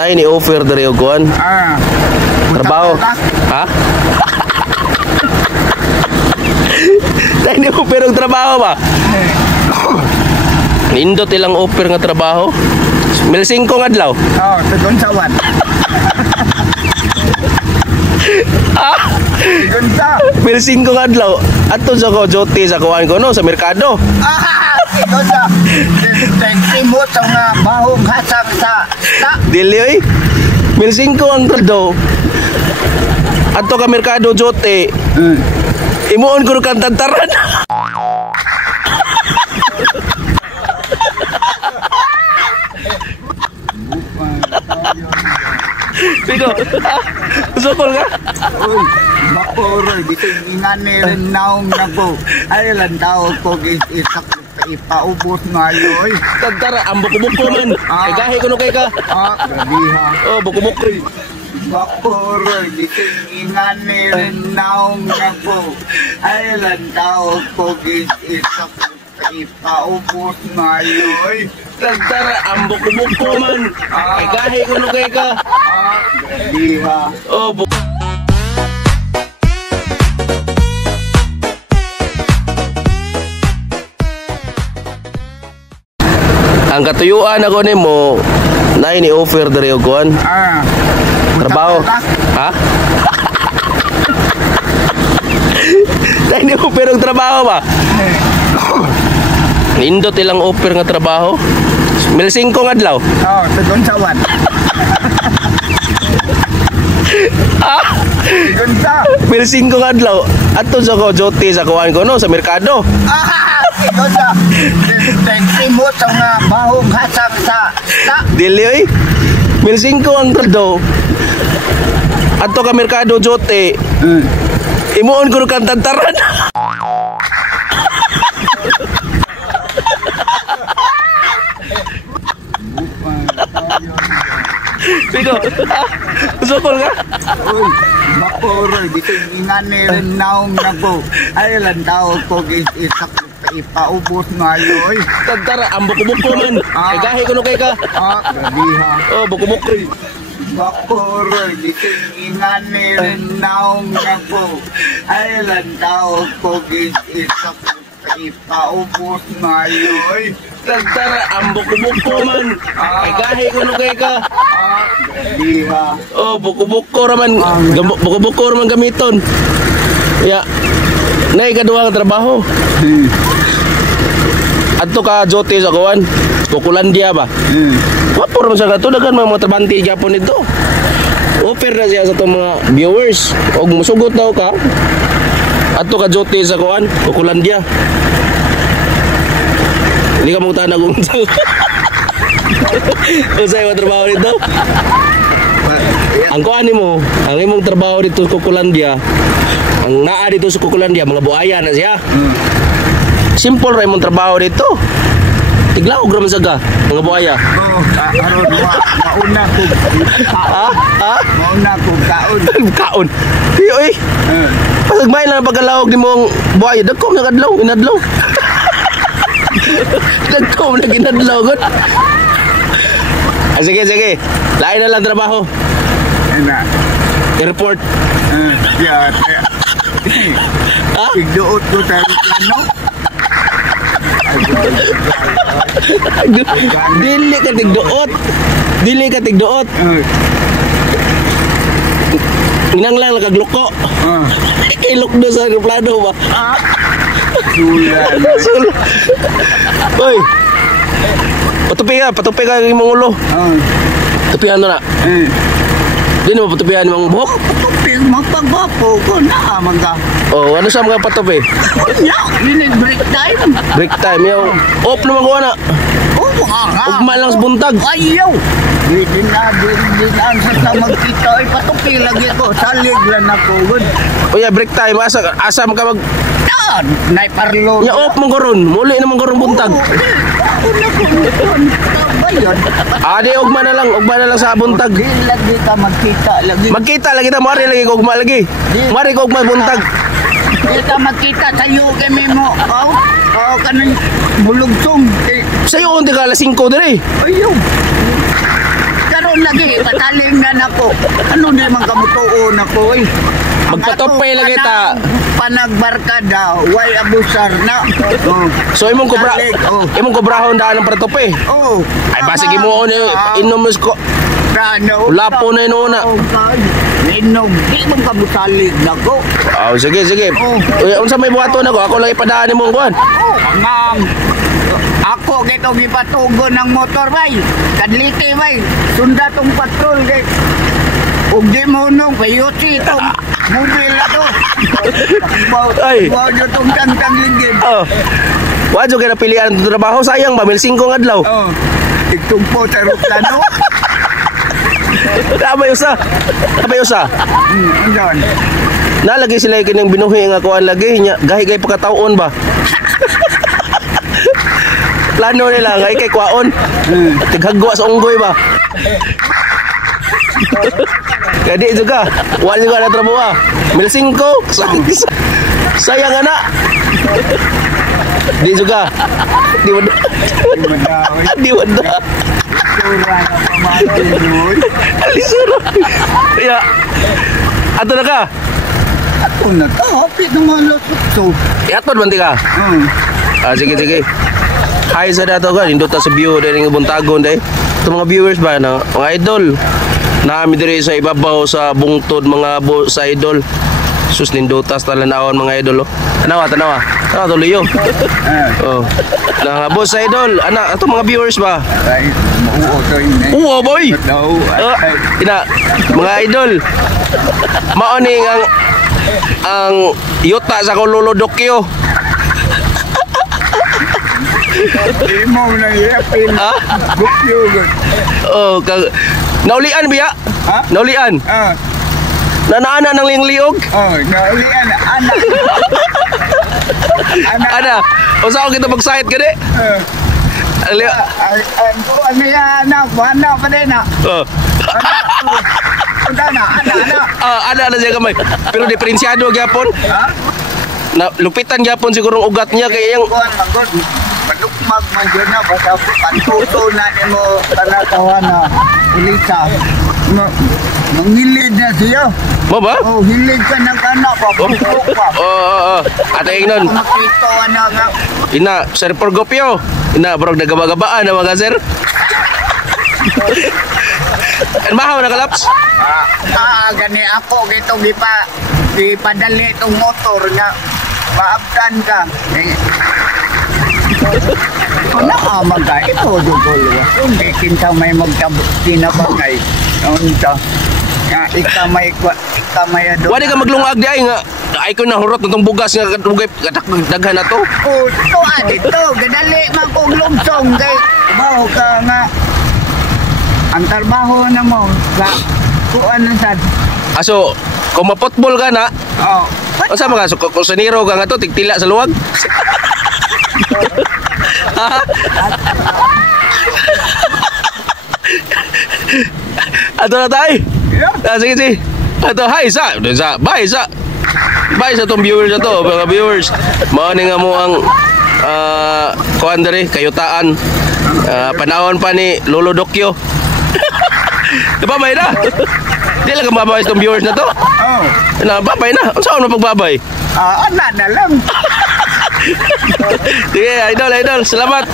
nay ni offer diri og kuan. Trabaho. Ha? Nay ni offer og trabaho ba? Nindot ilang offer nga trabaho. 1,500 adlaw. Tugon sawan. Tugon sa. 1,500 adlaw. Ato sa ko jote sa kuan ko no sa merkado. Tugon sa. Simot sa nga bahong hasang sa. Dili oy. 1,500 ang trado. Ato ka merkado jote. Imuon ko kan tantaran. Pigo. Sukol ka? Uy, bakoroy, bisig ingani rin naong nabo. Ay lang tao ko isak ipaubos ngayon. Tantara, ang buko-buko man. Ay gahi ko no kay ka. Grabe ha. Oh, buko-buko. Bakoroy, bisig ingani rin naong nabo. Ay lang tao ko isak ipaubos ngayon. Tantara, ang buko-buko man. Ay gahi ko no kay ka. Grabe ha. Oh, ang katuyuan ako nimo nay ni offer diri og kuan. Trabaho. Ha? Nay ni offer og trabaho ba? Nindot ilang offer nga trabaho. 1,500 adlaw. Tugon sawan. Tugon sa. 1,500 adlaw. Ato sa ko jote sa kuan ko no sa merkado. Tugon sa. Simot sa nga bahong hasang sa. Dili oy. 1,500 ang trado. Ato ka merkado jote. Imuon ko kan tantaran. Pigo. Sukol ka? Uy, bakoroy, bisig ingani rin naong nabo. Ay lang tao ko isak ipaubos ngayon. Tantara, ang buko-buko man. Ay gahi ko no kay ka. Grabe ha. Oh, buko-buko. Bakoroy, bisig ingani rin naong nabo. Ay lang tao ko isak ipaubos ngayon. Tantara, ang buko-buko man. Ay gahi ko no kay ka. Grabe ha. Oh, buko-buko raman. Buko-buko raman gamiton. Ya. Nay kadua ka trabaho. Adto ka jote sa kuan. Kukulandia ba? Wapor man sa kato dagan mga trabanti Japon ito. Offer na siya sa itong mga viewers. Og musugot daw ka. Adto ka jote sa kuan. Kukulandia. Hindi ka mong tanag unsang. Usay mo trabaho dito? Ang kuan mo, ang imong trabaho dito sa Kukulandia, ang naa dito sa Kukulandia, mga buaya na siya. Simple ra imong trabaho dito. Tiglaw gra man saga, mga buaya. Aron mauna ko. Mauna ko kaon. Kaon. Oy. Pasagmay lang pagkalawog nimong buaya, dagko na kadlaw, inadlaw. Dagko na ginadlaw gud. Sige, sige. Lain na lang trabaho. Airport. Igduot ko sa plano. Dili ka tigduot. Dili ka tigduot. Inang lang nakagluko. Ilok do sa plano ba? Sulan. Hoy. Patupi ka imong ulo. Tupihan na. Di na patupihan imong buhok. Patupi magpagwapo ko na mangga. Oh, ano sa mga patupi? Ini break time. Break time yo. Off naman ko na. Ugma lang sa buntag. Ayaw. Di na sa magkita ay patupi lagi ko. Salig lang ako. O ya, break time. Asa ka mag... Nay parlo. Ya off mong koron. Muli naman koron buntag. Adi ugma na lang sa buntag. Lagi ka magkita lagi. Magkita lagi ta mari lagi ko ugma lagi. Mari ko ugma buntag. Kita magkita sayo kami mo. Oh, kanan bulugsong. Sayo unti ka alas 5 dire. Ayaw. Karon karon lagi pataling na nako. Ano di man kamutuon ako eh. Magpatopay lagi ta. Panagbarkada, way abusar na. Oh. So imong kobrahon daan ng pratope. Oh. Ay basig mo inom ko. Lapo na inuna. Inom, di mong kabusalig na ko. Oh, sige. Unsa may buhaton ako? Ako lang ipadaan mo kuan. Oh, ma'am. Ako gito gipatugon ng motor bay. Kadliti bay. Sunda tong patrol kay. Ug di mo nung payuti itong mobile na to. Ay. Wow, yung tong tangtang linggid. Oh. Wadyo kaya napilian ng trabaho. Sayang ba? 1,500 adlaw. Oh. Igtumpo sa ruplano. Abay usa. Andyan. Nalagi sila kining binuhi nga kuan lagi nya. Gahi-gahi pagkataon ba? Plano nila nga kay kwaon. Tighagwa sa unggoy ba? Kadi juga. Wala juga na trabaho. 1,500. Sayang anak. Di juga. Di wada. Surah na pamalo. Alisura. Ya. Ato na ka. Ako na ka. Hapit naman lusot. Iatod man ti ka. Sige. Hi sa dato ka. Indot ta sa view dahil nga buntagon dahil. Ito mga viewers ba na mga idol. Naami diri sa ibabaw sa bungtod mga sa idol. Sus nindotas talanawon mga idol. Tanawa. Tanawa tuloy yo. Oh. Na boss sa idol, ana ato mga viewers ba? Ay, mauotoy na. Oo boy. No, Ina mga idol. Mao ni ang yuta sa Lolodokyo. Imo na yapin. Ha? Bukyo good. Oh, naulian biya? Ha? Naulian. Nanaana ng lingliog? Oh, naulian anak. Ana, usa ko kita mag-site gani? Ano yan, anak? Anak pa din, ha? Anak. Ana siya kamay. Pero diferensyado gyapon. Ha? Na lupitan gyapon siguro ang ugat niya kay yang Kuhan, magod. Padukmag man dyan na, basta pantuto na ni mo tanatawa na ulita. Mangilid na siya. mo ba? Oh, hilig ka ng anak, papuntok pa. Ate ingnon. Makito na nga. Ina, sir Porgopio. Ina, bro, nagabagabaan na mga sir. Mahaw na kalaps? Gani ako, gito, gipadali itong motor nga. Maabdan ka. Nakaamag ka, ito, dugol. Hindi kinta may magtinabangay. Unta. Ikamay ado. Wala ka maglungag di ay nga. Ay ko nahurot nitong bugas nga daghan na to. Oh, ito dito. Gadali man kong lumsong. Kay, baho ka nga. Ang trabaho na mo. Kuan na sad. Aso, kung mapotbol ka na, Oh. o sa mga kung saniro ka nga to, tigtila sa luwag. Ato na tayo. Sige. Ato, hi sa. Bye sa tong viewers na to, mga viewers. Mauni nga mo ang kuan diri, kayutaan. Panahon pa ni Lolodokyo. Babay na. Di lang babay sa tong viewers na to. Oh. Babay na. Ang saan mo pagbabay? Anak na lang. Sige, idol. Salamat.